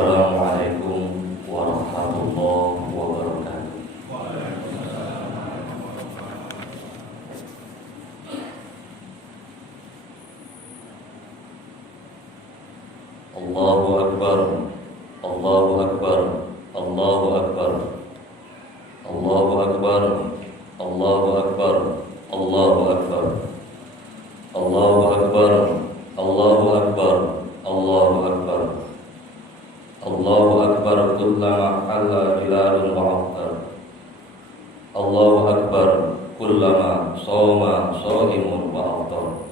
Assalamualaikum warahmatullahi wabarakatuh. Allahu Akbar, Allahu Akbar, Allahu Akbar, Allahu Akbar, Allahu Akbar, Allahu Akbar, Allahu Akbar, Allahu Akbar, Allahu Akbar, Allahu Akbar, kullama halla hilalun wa'aftar, Allahu Akbar, kullama soma sohimun wa'aftar,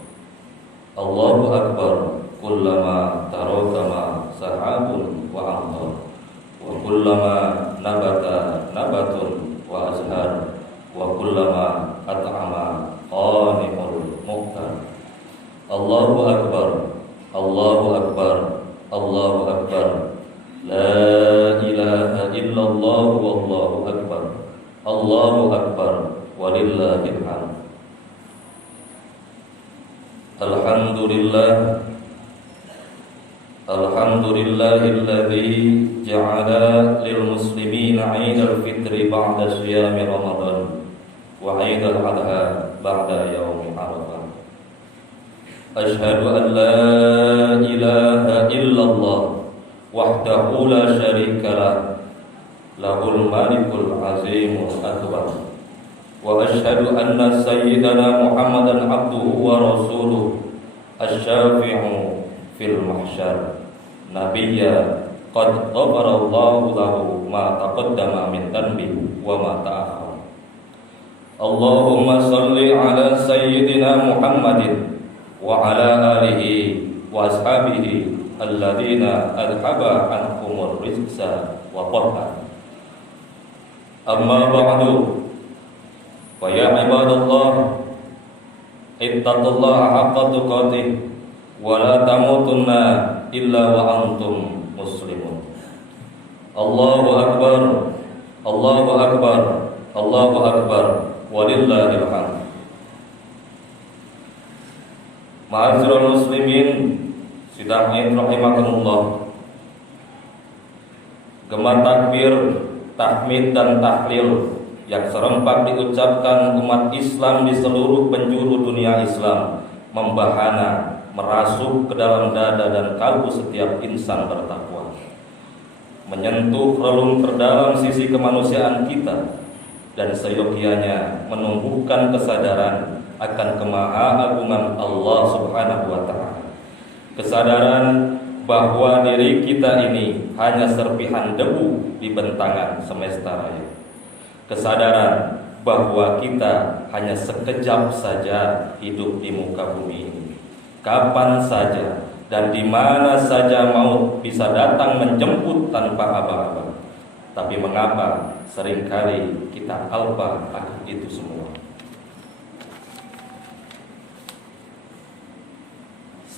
Allahu Akbar, kullama tarokama sahabun wa'amtar, wa kullama nabata nabatun wa azhar, wa kullama at'ama qani'ul muqtar. Allahu Akbar, Allahu Akbar, Allahu Akbar, la ilaha illallah wallahu akbar, Allahu Akbar, walillahil hamd. Alhamdulillah, alhamdulillahilladzi ja'ala lil muslimina 'idal fitri ba'da siyami ramadan wa 'idal adha ba'da yaumi arafah. Asyhadu an la ilaha illallah wahdahu la syarika lah, lahul malikul azimul akbar, wa asyhadu anna sayyidana Muhammadan abduhu wa rasuluh asy-syafi'u fil mahsyar, nabiyya qad ghafara Allahu lahu ma taqaddama min dhanbi wa ma ta'akhkhara. Allahumma shalli ala sayyidina Muhammadin wa ala alihi wa ashabihi alladzina adhaba anhumur rizqa wa qahha. Amma ba'du, fa ya ibadallah, ittaqullaha haqqa tuqatih wa la tamutunna illa wa antum muslimun. Allahu Akbar, Allahu Akbar, Allahu Akbar, walillahil hamd. Ma'asyiral muslimin sidang rahimakumullah. Gema takbir, tahmid dan tahlil yang serempak diucapkan umat Islam di seluruh penjuru dunia Islam membahana, merasuk ke dalam dada dan kalbu setiap insan bertakwa, menyentuh relung terdalam sisi kemanusiaan kita, dan seyogianya menumbuhkan kesadaran akan kemaha-agungan Allah Subhanahu wa ta'ala. Kesadaran bahwa diri kita ini hanya serpihan debu di bentangan semesta raya. Kesadaran bahwa kita hanya sekejap saja hidup di muka bumi ini. Kapan saja dan di mana saja maut bisa datang menjemput tanpa aba-aba. Tapi mengapa seringkali kita alpa akan itu semua?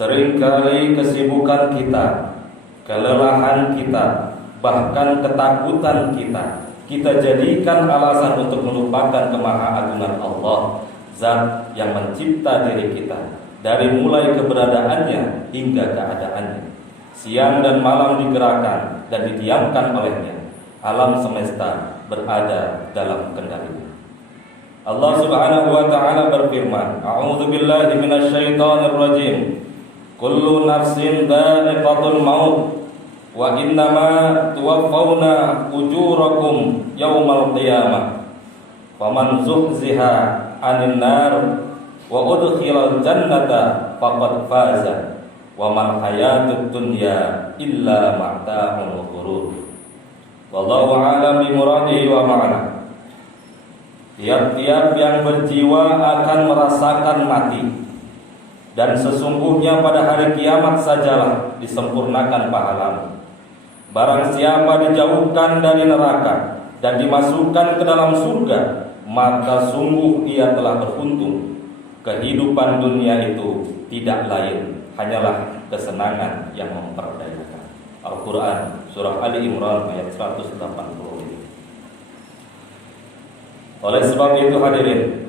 Seringkali kesibukan kita, kelelahan kita, bahkan ketakutan kita jadikan alasan untuk melupakan kemaha-agungan Allah, Zat yang mencipta diri kita dari mulai keberadaannya hingga keadaannya. Siang dan malam digerakkan dan didiamkan olehnya. Alam semesta berada dalam kendalinya. Allah Subhanahu wa ta'ala berfirman, A'udzu billahi minasyaitonir rajim. Kullu nafsin dha'iqatul maut wa innama tuwaffawna ujurakum yaumal qiyamah. Faman zuhziha 'anil nar wa udkhilal jannata faqad faza wa mal hayatud dunya illa mata'ul ghurur. Wallahu a'lam bi muradihi wa ma'na. Tiap-tiap yang berjiwa akan merasakan mati, dan sesungguhnya pada hari kiamat sajalah disempurnakan pahalamu. Barang siapa dijauhkan dari neraka dan dimasukkan ke dalam surga, maka sungguh ia telah beruntung. Kehidupan dunia itu tidak lain hanyalah kesenangan yang memperdayakan. Al-Quran Surah Ali Imran ayat 180. Oleh sebab itu hadirin,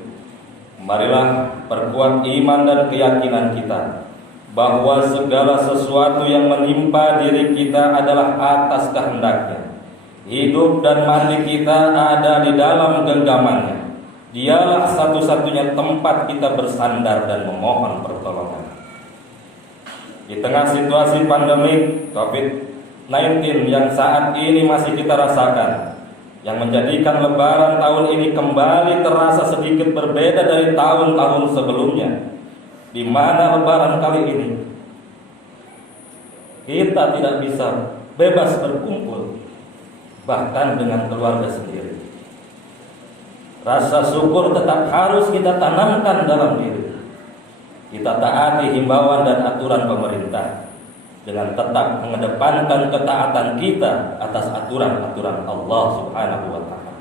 marilah perkuat iman dan keyakinan kita bahwa segala sesuatu yang menimpa diri kita adalah atas kehendaknya. Hidup dan mati kita ada di dalam genggamannya. Dialah satu-satunya tempat kita bersandar dan memohon pertolongan. Di tengah situasi pandemi COVID-19 yang saat ini masih kita rasakan, yang menjadikan Lebaran tahun ini kembali terasa sedikit berbeda dari tahun-tahun sebelumnya, di mana Lebaran kali ini kita tidak bisa bebas berkumpul, bahkan dengan keluarga sendiri. Rasa syukur tetap harus kita tanamkan dalam diri. Kita taati himbauan dan aturan pemerintah dengan tetap mengedepankan ketaatan kita atas aturan-aturan Allah Subhanahu wa Ta'ala.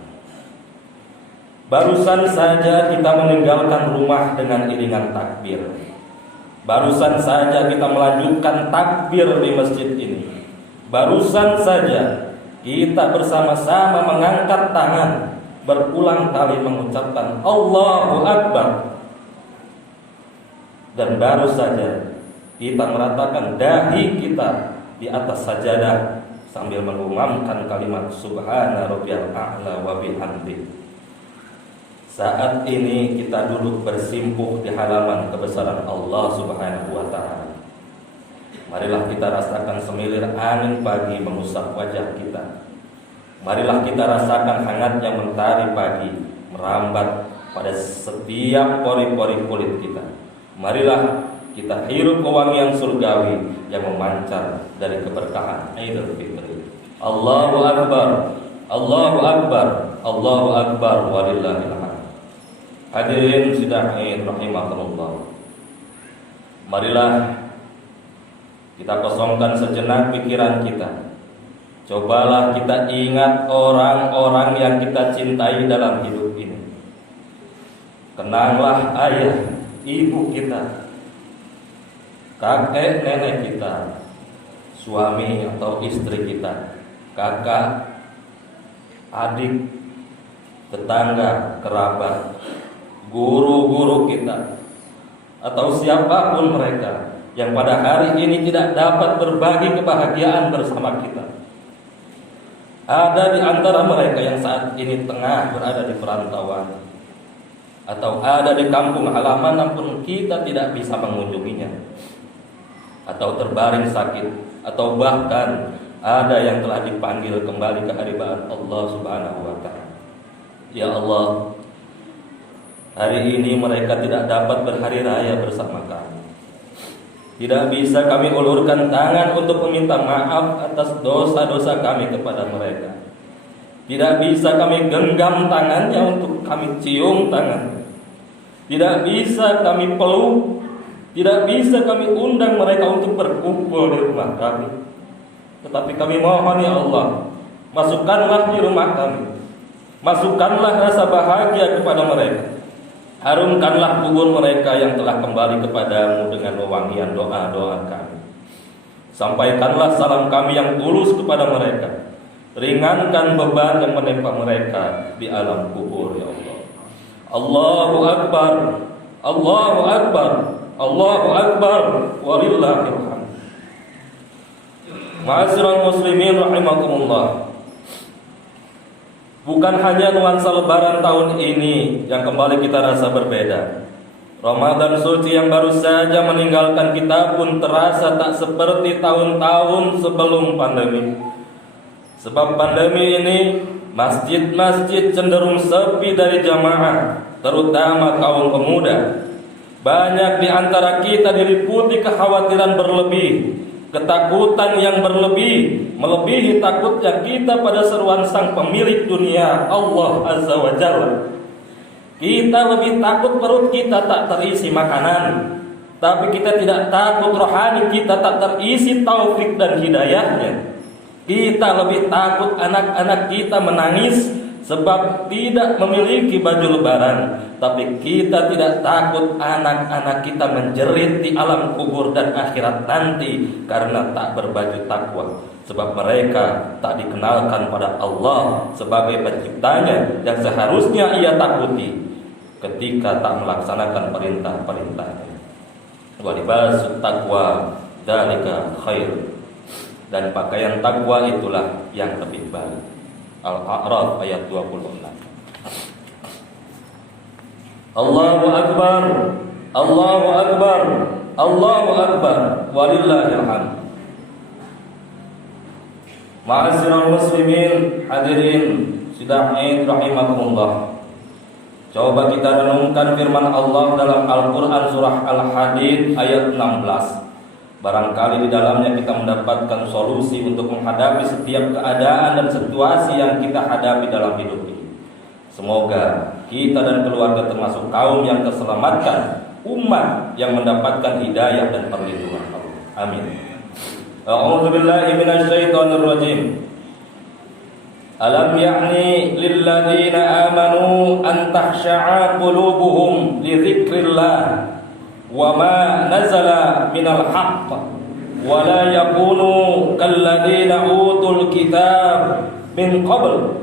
Barusan saja kita meninggalkan rumah dengan iringan takbir. Barusan saja kita melanjutkan takbir di masjid ini. Barusan saja kita bersama-sama mengangkat tangan, berulang kali mengucapkan Allahu Akbar. Dan baru saja kita meratakan dahi kita di atas sajadah sambil mengumandangkan kalimat Subhana rabbiyal a'la wa bihamdi. Saat ini kita duduk bersimpuh di halaman kebesaran Allah Subhanahu wa Ta'ala. Marilah kita rasakan semilir angin pagi mengusap wajah kita. Marilah kita rasakan hangatnya mentari pagi merambat pada setiap pori-pori kulit kita. Marilah kita hirup kewangian surgawi yang memancar dari keberkahan Idul Fitri. Allahu Akbar, Allahu Akbar, Allahu Akbar, walillahil hamd. Hadirin sidang rahimakumullah. Marilah kita kosongkan sejenak pikiran kita. Cobalah kita ingat orang-orang yang kita cintai dalam hidup ini. Kenanglah ayah, ibu kita, kakek nenek kita, suami atau istri kita, kakak, adik, tetangga, kerabat, guru-guru kita, atau siapapun mereka yang pada hari ini tidak dapat berbagi kebahagiaan bersama kita. Ada di antara mereka yang saat ini tengah berada di perantauan, atau ada di kampung halaman namun kita tidak bisa mengunjunginya, atau terbaring sakit, atau bahkan ada yang telah dipanggil kembali ke hadirat Allah Subhanahu wa Ta'ala. Ya Allah, hari ini mereka tidak dapat berhari raya bersama kami. Tidak bisa kami ulurkan tangan untuk meminta maaf atas dosa-dosa kami kepada mereka. Tidak bisa kami genggam tangannya untuk kami cium tangan. Tidak bisa kami peluk. Tidak bisa kami undang mereka untuk berkumpul di rumah kami. Tetapi kami mohon ya Allah, masukkanlah di rumah kami. Masukkanlah rasa bahagia kepada mereka. Harumkanlah kubur mereka yang telah kembali kepadamu dengan wewangian doa-doa kami. Sampaikanlah salam kami yang tulus kepada mereka. Ringankan beban yang menimpa mereka di alam kubur ya Allah. Allahu Akbar, Allahu Akbar, Allahu Akbar, walillahil hamd. Ma'asyiral muslimin rahimakumullah. Bukan hanya nuansa lebaran tahun ini yang kembali kita rasa berbeda. Ramadan suci yang baru saja meninggalkan kita pun terasa tak seperti tahun-tahun sebelum pandemi. Sebab pandemi ini masjid-masjid cenderung sepi dari jamaah, terutama kaum pemuda. Banyak di antara kita diliputi kekhawatiran berlebih, ketakutan yang berlebih, melebihi takutnya kita pada seruan sang pemilik dunia, Allah Azza wa Jalla. Kita lebih takut perut kita tak terisi makanan, tapi kita tidak takut rohani kita tak terisi taufik dan hidayahnya. Kita lebih takut anak-anak kita menangis sebab tidak memiliki baju lebaran, tapi kita tidak takut anak-anak kita menjerit di alam kubur dan akhirat nanti karena tak berbaju takwa, sebab mereka tak dikenalkan pada Allah sebagai penciptanya yang seharusnya ia takuti ketika tak melaksanakan perintah-perintahnya. wa libasut taqwa dzalika khair. Dan pakaian takwa itulah yang lebih baik. Al-A'raf ayat 26. Allahu akbar, Allahu akbar, Allahu akbar, walillahil hamd. Ma'asyiral muslimin, hadirin sidang Id rahimakumullah. Coba kita renungkan firman Allah dalam Al-Qur'an surah Al-Hadid ayat 16. Barangkali di dalamnya kita mendapatkan solusi untuk menghadapi setiap keadaan dan situasi yang kita hadapi dalam hidup ini. Semoga kita dan keluarga termasuk kaum yang terselamatkan, umat yang mendapatkan hidayah dan perlindungan Allah. Amin. A'udzubillahi minasyaitonirrajim. Alam ya'ni lilladzina amanu an takhsha'a qulubuhum li dzikrillah wa ma nazala minal haqq wa la yakunu kalladzina utul kitab min qabl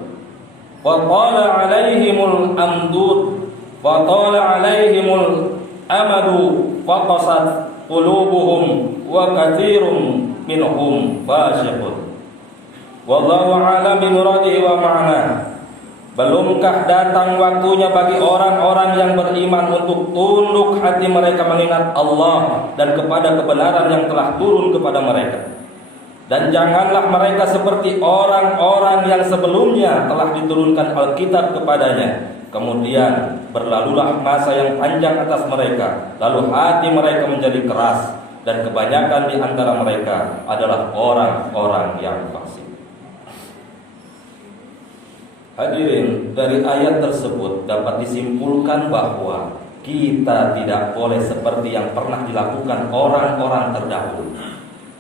wa qala alaihimul amdud wa qala alaihimul amadu faqasat qulubuhum wa katsirun minhum fasiqun. Wallahu a'lam bi muradihi wa ma'na. Belumkah datang waktunya bagi orang-orang yang beriman untuk tunduk hati mereka mengingat Allah dan kepada kebenaran yang telah turun kepada mereka. Dan janganlah mereka seperti orang-orang yang sebelumnya telah diturunkan Alkitab kepadanya. Kemudian berlalulah masa yang panjang atas mereka, lalu hati mereka menjadi keras, dan kebanyakan di antara mereka adalah orang-orang yang fasik. Hadirin, dari ayat tersebut dapat disimpulkan bahwa kita tidak boleh seperti yang pernah dilakukan orang-orang terdahulu.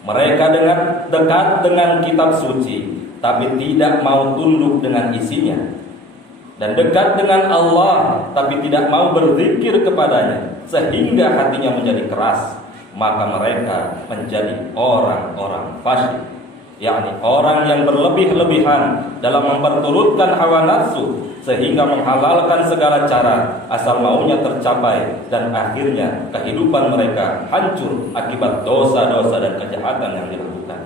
Mereka dekat dengan kitab suci, tapi tidak mau tunduk dengan isinya. Dan dekat dengan Allah, tapi tidak mau berzikir kepadanya, sehingga hatinya menjadi keras. Maka mereka menjadi orang-orang fasik, yakni orang yang berlebih-lebihan dalam memperturutkan hawa nafsu sehingga menghalalkan segala cara asal maunya tercapai, dan akhirnya kehidupan mereka hancur akibat dosa-dosa dan kejahatan yang dilakukan.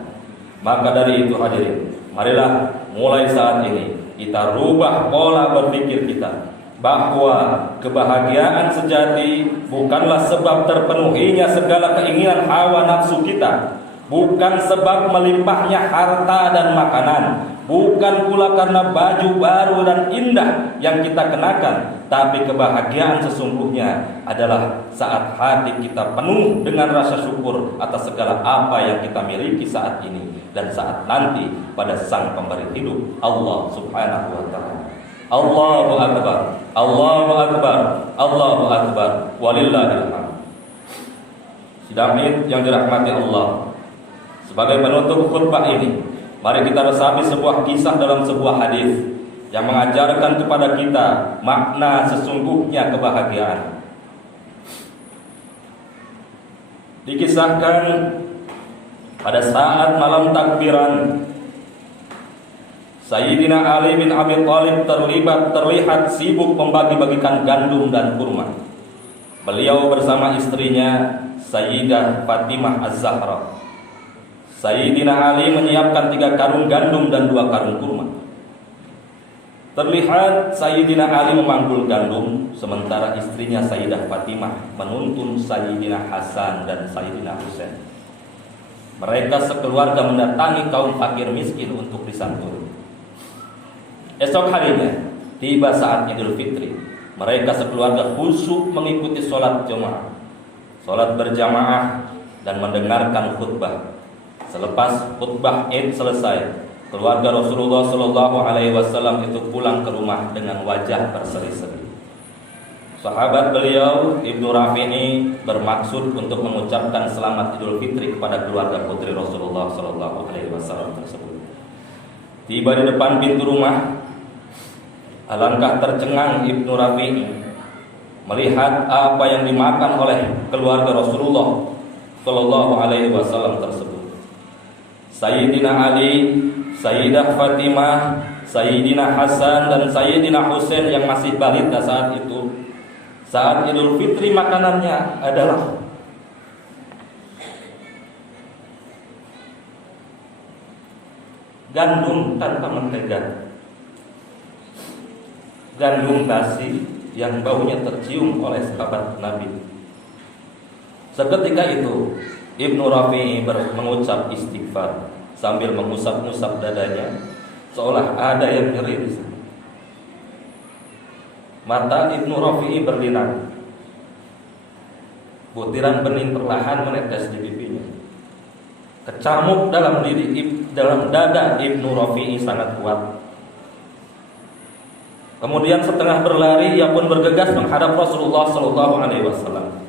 Maka dari itu hadirin, marilah mulai saat ini kita rubah pola berpikir kita bahwa kebahagiaan sejati bukanlah sebab terpenuhinya segala keinginan hawa nafsu kita, bukan sebab melimpahnya harta dan makanan, bukan pula karena baju baru dan indah yang kita kenakan, tapi kebahagiaan sesungguhnya adalah saat hati kita penuh dengan rasa syukur atas segala apa yang kita miliki saat ini dan saat nanti pada Sang Pemberi hidup, Allah Subhanahu wa taala. Allahu akbar, Allahu akbar, Allahu akbar, walillahil hamd. Sidang yang dirahmati Allah, sebagai penutup khutbah ini, mari kita resapi sebuah kisah dalam sebuah hadis yang mengajarkan kepada kita makna sesungguhnya kebahagiaan. Dikisahkan pada saat malam takbiran, Sayyidina Ali bin Abi Thalib terlihat sibuk membagi-bagikan gandum dan kurma. Beliau bersama istrinya Sayyidah Fatimah Az-Zahra. Sayyidina Ali menyiapkan 3 karung gandum dan 2 karung kurma. Terlihat Sayyidina Ali memanggul gandum, sementara istrinya Sayyidah Fatimah menuntun Sayyidina Hasan dan Sayyidina Husain. Mereka sekeluarga mendatangi kaum fakir miskin untuk disantuni. Esok harinya tiba saat Idul Fitri. Mereka sekeluarga khusyuk mengikuti sholat jemaah, sholat berjamaah, dan mendengarkan khutbah. Selepas khutbah Id selesai, keluarga Rasulullah SAW itu pulang ke rumah dengan wajah berseri-seri. Sahabat beliau Ibnu Rafi'i bermaksud untuk mengucapkan selamat Idul Fitri kepada keluarga putri Rasulullah SAW tersebut. Tiba di depan pintu rumah, alangkah tercengang Ibnu Rafi'i melihat apa yang dimakan oleh keluarga Rasulullah SAW tersebut. Sayyidina Ali, Sayyidah Fatimah, Sayyidina Hasan dan Sayyidina Husain yang masih balita saat itu, saat Idul Fitri makanannya adalah gandum tanpa mentega, gandum basi yang baunya tercium oleh sahabat Nabi. Seketika itu Ibnu Rafi'i mengucap istighfar sambil mengusap-usap dadanya, seolah ada yang nyeri di sana. Mata Ibnu Rafi'i berlinang. Butiran bening perlahan menetes di pipinya. Kecamuk dalam dada Ibnu Rafi'i sangat kuat. Kemudian setengah berlari ia pun bergegas menghadap Rasulullah sallallahu alaihi wasallam.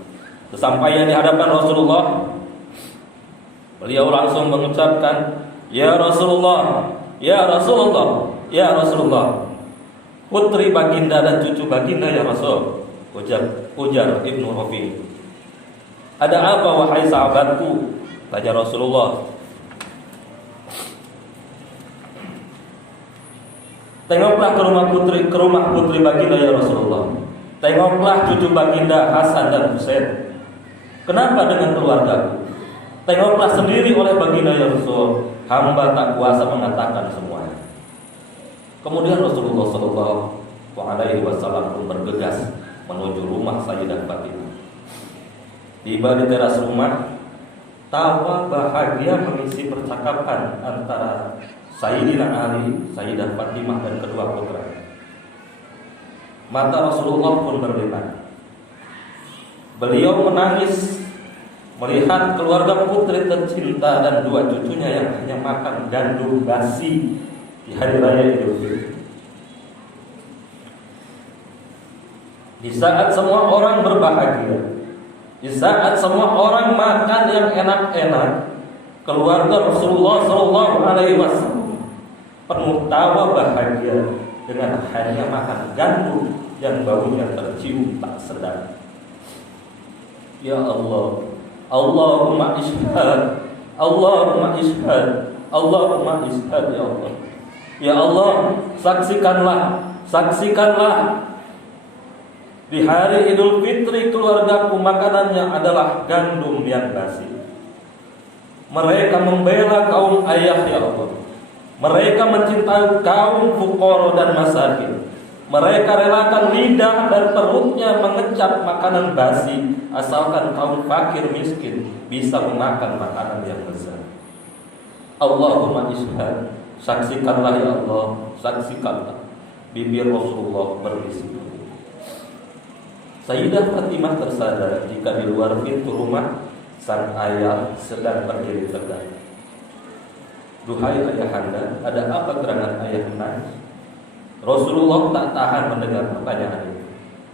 Sesampainya di hadapan Rasulullah, beliau langsung mengucapkan, "Ya Rasulullah, ya Rasulullah, ya Rasulullah. Putri baginda dan cucu baginda ya Rasul." Ujar Ibnu Rafi'i. "Ada apa wahai sahabatku?" tanya Rasulullah. "Tengoklah ke rumah putri baginda ya Rasulullah. Tengoklah cucu baginda Hasan dan Husain. Kenapa dengan keluargaku? Tengoklah sendiri oleh baginda ya Rasul. Hamba tak kuasa mengatakan semuanya." Kemudian Rasulullah sallallahu alaihi wasallam pun bergegas menuju rumah Sayyidah Fatimah. Tiba di teras rumah, tawa bahagia mengisi percakapan antara Sayyidina Ali, Sayyidah Fatimah dan kedua putra. Mata Rasulullah pun berlinang. Beliau menangis melihat keluarga putri tercinta dan dua cucunya yang hanya makan gandum basi di hari raya Idul Fitri. Di saat semua orang berbahagia, di saat semua orang makan yang enak-enak, keluarga Rasulullah sallallahu alaihi wasallam penuh tawa bahagia dengan hanya makan gandum yang baunya tercium tak sedap. Ya Allah, Allahumma ishhad, Allahumma ishhad, Allahumma ishhad ya Allah. Ya Allah, saksikanlah di hari Idul Fitri keluargaku makanannya adalah gandum yang basi. Mereka membela kaum ayah ya Allah. Mereka mencintai kaum fuqara dan masakin. Mereka relakan lidah dan perutnya mengecap makanan basi asalkan kaum fakir miskin bisa memakan makanan yang lezat. Allahumma ishhad, saksikanlah ya Allah, saksikanlah. Bibir Rasulullah berbisik. Sayyidah Fatimah tersadar jika di luar pintu rumah sang ayah sedang berdiri tegak. "Duhai ayahanda, ada apa gerangan ayah menangis?" Rasulullah tak tahan mendengar pertanyaan itu.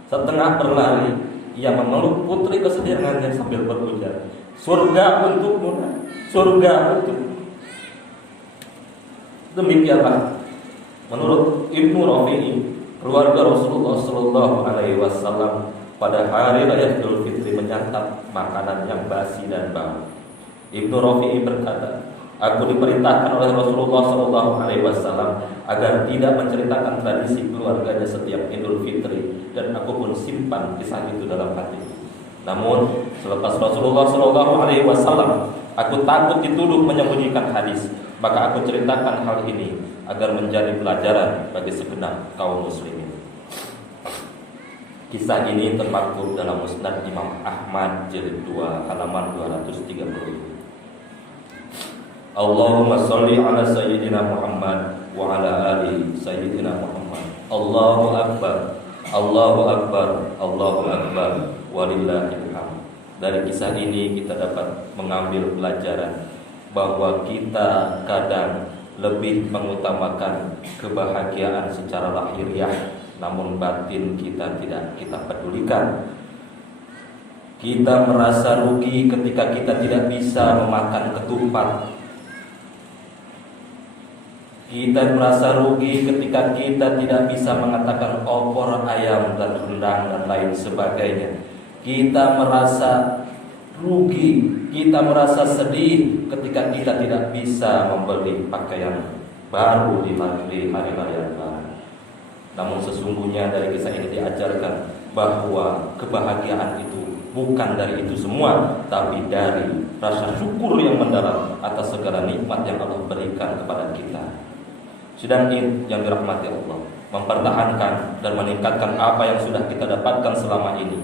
Setengah berlari, ia memeluk putri kesayangannya sambil berujar, "Surga untukmu, surga untukmu." Demikianlah menurut Ibnu Rafi'i, keluarga Rasulullah sallallahu alaihi wasallam pada hari raya Idul Fitri menyantap makanan yang basi dan bau. Ibnu Rafi'i berkata, "Aku diperintahkan oleh Rasulullah sallallahu alaihi wasallam agar tidak menceritakan tradisi keluarganya setiap Idul Fitri, dan aku pun simpan kisah itu dalam hati. Namun selepas Rasulullah sallallahu alaihi wasallam, aku takut dituduh menyembunyikan hadis, maka aku ceritakan hal ini agar menjadi pelajaran bagi segenap kaum muslimin." Kisah ini termaktub dalam Musnad Imam Ahmad jilid 2 halaman 230. Allahumma sholli ala sayyidina Muhammad wa ala ali sayyidina Muhammad. Allahu akbar, Allahu akbar, Allahu akbar, walillahil hamd. Dari kisah ini kita dapat mengambil pelajaran bahwa kita kadang lebih mengutamakan kebahagiaan secara lahiriah, namun batin kita tidak kita pedulikan. Kita merasa rugi ketika kita tidak bisa memakan ketupat. Kita merasa rugi ketika kita tidak bisa mengatakan opor ayam dan rendang dan lain sebagainya. Kita merasa rugi, kita merasa sedih ketika kita tidak bisa membeli pakaian baru di hari raya Lebaran. Namun sesungguhnya dari kisah ini diajarkan bahwa kebahagiaan itu bukan dari itu semua, tapi dari rasa syukur yang mendalam atas segala nikmat yang Allah berikan kepada kita. Sidang id yang dirahmati Allah, mempertahankan dan meningkatkan apa yang sudah kita dapatkan selama ini.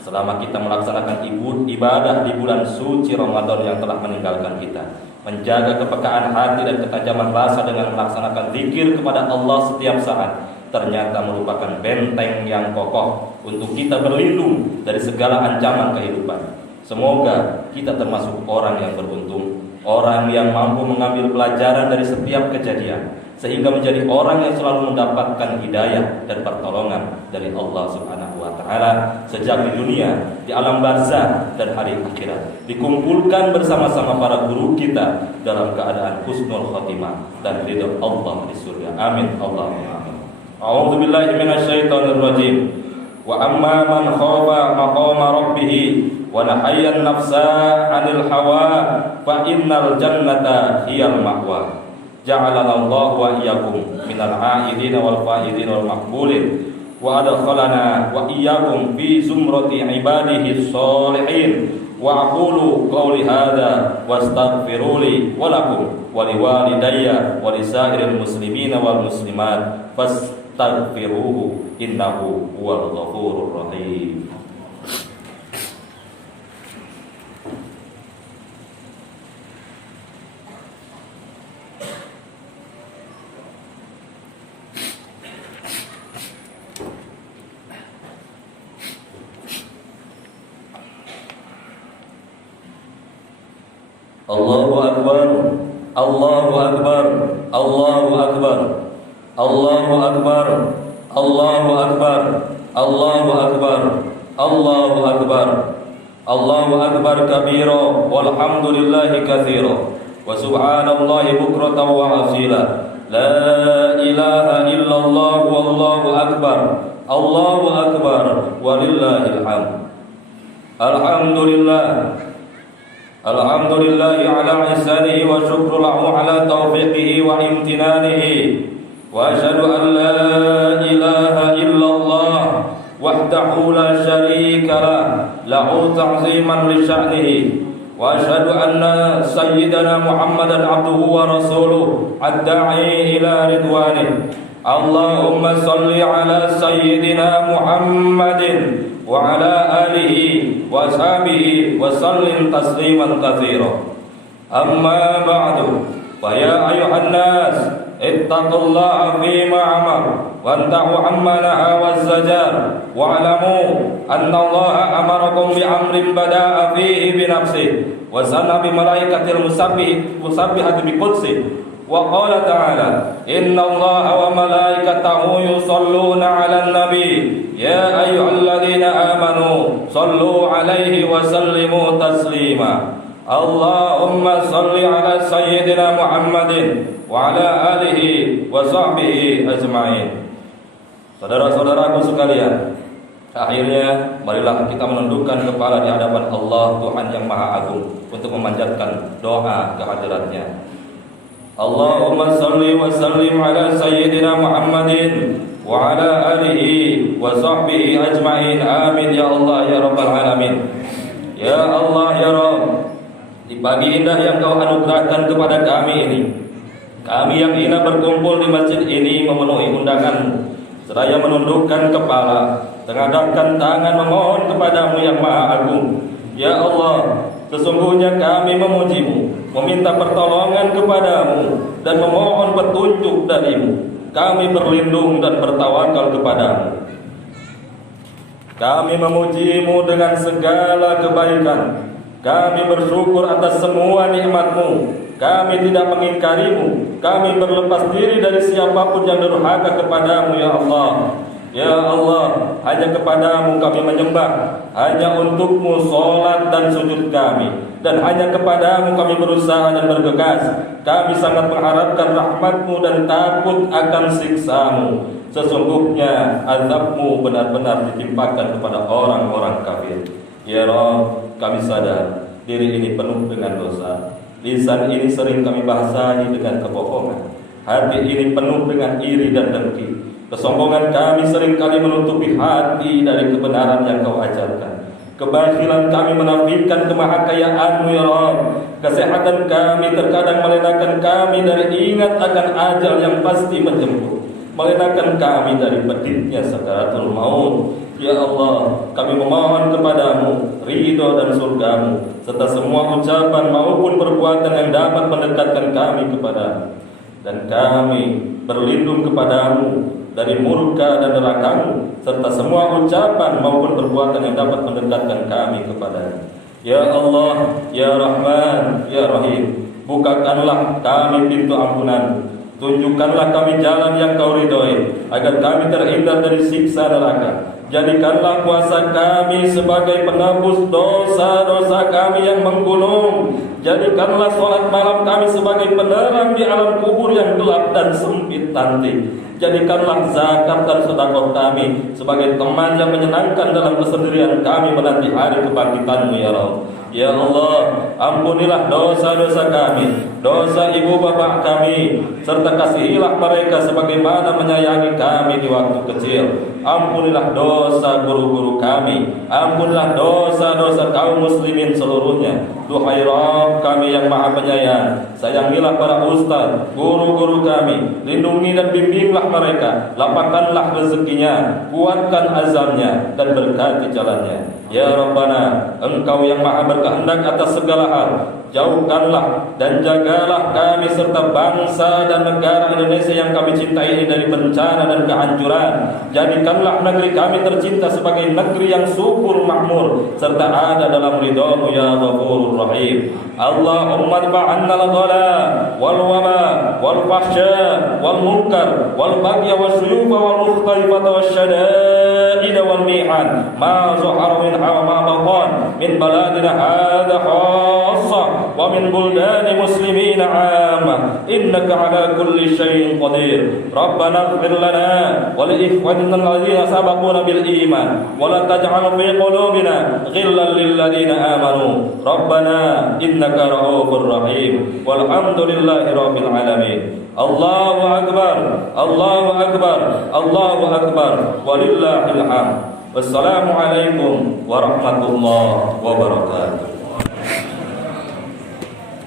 Selama kita melaksanakan ibadah di bulan suci Ramadan yang telah meninggalkan kita, menjaga kepekaan hati dan ketajaman rasa dengan melaksanakan zikir kepada Allah setiap saat, ternyata merupakan benteng yang kokoh untuk kita berlindung dari segala ancaman kehidupan. Semoga kita termasuk orang yang beruntung, orang yang mampu mengambil pelajaran dari setiap kejadian, sehingga menjadi orang yang selalu mendapatkan hidayah dan pertolongan dari Allah Subhanahu wa taala sejak di dunia, di alam barzakh dan hari akhirat. Dikumpulkan bersama-sama para guru kita dalam keadaan husnul khotimah dan ridha Allah di surga. Amin Allahumma amin. A'udzu billahi minasyaitonir rajim. Wa amma man khafa maqama rabbih wa nahayyan nafsa 'anil hawa fa innal jannata hiyal ma'wa. Ja'alana Allah wa iyyakum minal 'aidin wal fa'idin wal maqbulin wa adkhalana wa iyyakum fi zumrati ibadihi sholihin. Wa aqulu qawli hadza wastaghfiru li wa lakum wa liwalidayya wa lisairil muslimina wal muslimat fastaghfiruhu innahu huwal ghafurur rahim. Allahu akbar, Allahu akbar, Allahu akbar, Allahu akbar, Allahu akbar, Allahu akbar, Allahu akbar, Allahu akbar kabira walhamdulillahi katsira wa subhanallahi bukratan wa asila. La ilaha illallah wallahu akbar, Allahu akbar walillahil hamd. Alhamdulillah, alhamdulillahi ala ihsanihi wa syukru lahu ala taufiqihi wa imtinanihi. Wa asyhadu an la ilaha illallah wahdahu la syarika lah, lahu ta'ziman li sya'nihi. Wa asyhadu anna sayyidana Muhammadan abduhu wa rasuluh ad-da'i ila ridwanih. Allahumma salli ala sayyidina Muhammadin wa ala alihi wa ashabihi wa sallim tasliman katsira. Amma ba'du, fa ya ayuhan nas ittaqullaha fima amar wantahu amma naha wazzajar wa'lamu anna Allaha amarakum bi amrin bada'a fihi bi nafsihi wa sanna bi malaikatil musabbihati bi qudsihi. Wa qala ta'ala inna Allaha wa malaikatahu yusalluna 'alan nabi ya ayyuhalladzina amanu sallu 'alaihi wa sallimu taslima. Allahumma salli 'ala sayyidina Muhammadin wa 'ala alihi wa sahbihi ajma'in. Saudara-saudaraku sekalian, akhirnya marilah kita menundukkan kepala di hadapan Allah Tuhan yang Maha Agung untuk memanjatkan doa kehadiratnya. Allahumma salli wa sallim ala sayyidina Muhammadin wa ala alihi wa sahbihi ajma'in. Amin ya Allah ya rabbal alamin. Ya Allah ya Rabb, di pagi indah yang Kau anugerahkan kepada kami ini, kami yang hina berkumpul di masjid ini memenuhi undangan-Mu, seraya menundukkan kepala, menghadapkan tangan memohon kepadamu yang Maha Agung. Ya Allah, sesungguhnya kami memuji-Mu, meminta pertolongan kepadamu dan memohon petunjuk dari-Mu. Kami berlindung dan bertawakal kepadamu. Kami memuji-Mu dengan segala kebaikan. Kami bersyukur atas semua nikmat-Mu. Kami tidak mengingkari-Mu. Kami berlepas diri dari siapapun yang durhaka kepadamu ya Allah. Ya Allah, hanya kepadamu kami menyembah, hanya untuk-Mu sholat dan sujud kami, dan hanya kepadamu kami berusaha dan bergegas. Kami sangat mengharapkan rahmat-Mu dan takut akan siksa-Mu. Sesungguhnya azab-Mu benar-benar ditimpakan kepada orang-orang kafir. Ya Rabb, kami sadar diri ini penuh dengan dosa. Lisan ini sering kami basahi dengan kebohongan. Hati ini penuh dengan iri dan dengki. Kesombongan kami seringkali menutupi hati dari kebenaran yang Kau ajarkan. Kebakhilan kami menafikan kemahakayaan-Mu ya Rabb. Kesehatan kami terkadang melenakan kami dari ingat akan ajal yang pasti menjemput, melenakan kami dari pedihnya sakaratul maut. Ya Allah, kami memohon kepadamu ridho dan surgamu, serta semua ucapan maupun perbuatan yang dapat mendekatkan kami kepadamu. Dan kami berlindung kepadamu dari murka dan neraka-Mu, serta semua ucapan maupun perbuatan yang dapat mendekatkan kami kepadamu. Ya Allah, Ya Rahman, Ya Rahim, bukakanlah kami pintu ampunan, tunjukkanlah kami jalan yang Kau ridhoi, agar kami terhindar dari siksa neraka. Jadikanlah puasa kami sebagai penebus dosa-dosa kami yang menggunung. Jadikanlah sholat malam kami sebagai penerang di alam kubur yang gelap dan sempit nanti. Jadikanlah zakat dan sedekah kami sebagai teman yang menyenangkan dalam kesendirian kami menanti hari kebangkitan-Mu ya Rabb. Ya Allah, ampunilah dosa-dosa kami, dosa ibu bapak kami, serta kasihilah mereka sebagaimana menyayangi kami di waktu kecil. Ampunilah dosa guru-guru kami, ampunilah dosa-dosa kaum muslimin seluruhnya. Duhai Rabb kami yang Maha Penyayang, sayangilah para ustaz, guru-guru kami, lindungi dan bimbinglah mereka, lapangkanlah rezekinya, kuatkan azamnya, dan berkati jalannya. Ya Rabbana, Engkau yang Maha berkehendak atas segala hal, jauhkanlah dan jagalah kami serta bangsa dan negara Indonesia yang kami cintai ini dari bencana dan kehancuran. Jadikanlah negeri kami tercinta sebagai negeri yang subur makmur, serta ada dalam ridha-Mu ya Ghafurur Rahim. Allahumma dfa'anna al-ghala wal waba wal fahsya wal munkar wal bagya wal suyufa wal mukhtalifata wal syada'ida wal mi'an ma zuhara minha wa ma batan min baladina hadha khassah wa min buldani muslimina 'amma innaka 'ala kulli syai'in qadir. Rabbana ighfir lana wa li ikhwanina alladhina sabaquna bil iman wa la taj'al fi qulubina ghillan lil ladzina amanu Rabbana innaka ra'ufur rahim. Walhamdulillahi rabbil alamin. Allahu akbar, Allahu akbar, Allahu akbar, walillahil hamd. Wassalamualaikum warahmatullahi wabarakatuh.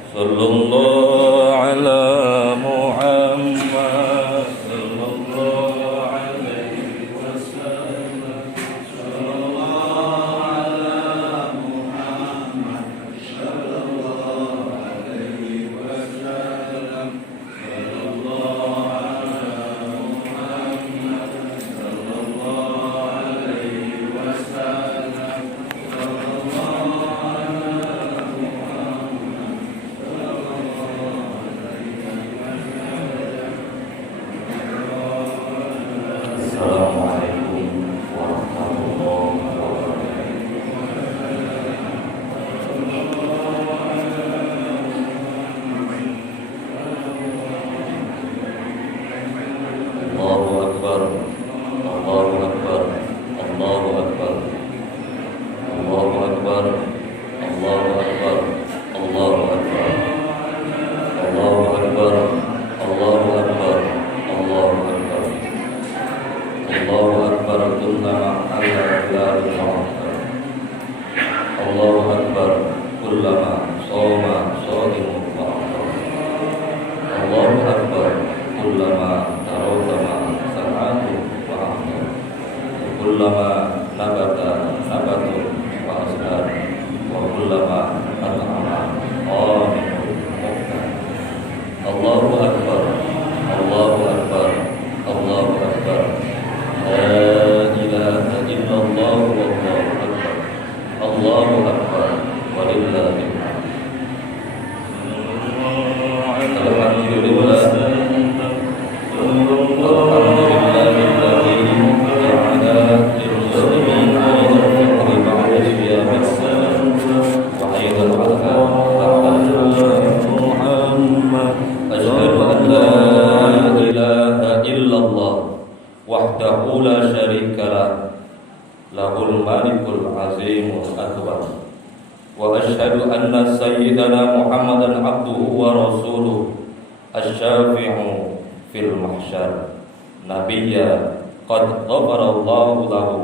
Sallallahu ala Muhammad, sallallahu alaihi wasallam, sallallahu ala Muhammad, sallallahu alaihi wasallam, sallallahu ala Muhammad, sallallahu alaihi wasallam, sallallahu wahdahu la syarikalah lahul malikul azimul akbar wa asyhadu anna sayyidana Muhammadan abduhu wa rasuluh asy-syafi'u fil mahsyar nabiyya qad ghafara Allahu lahu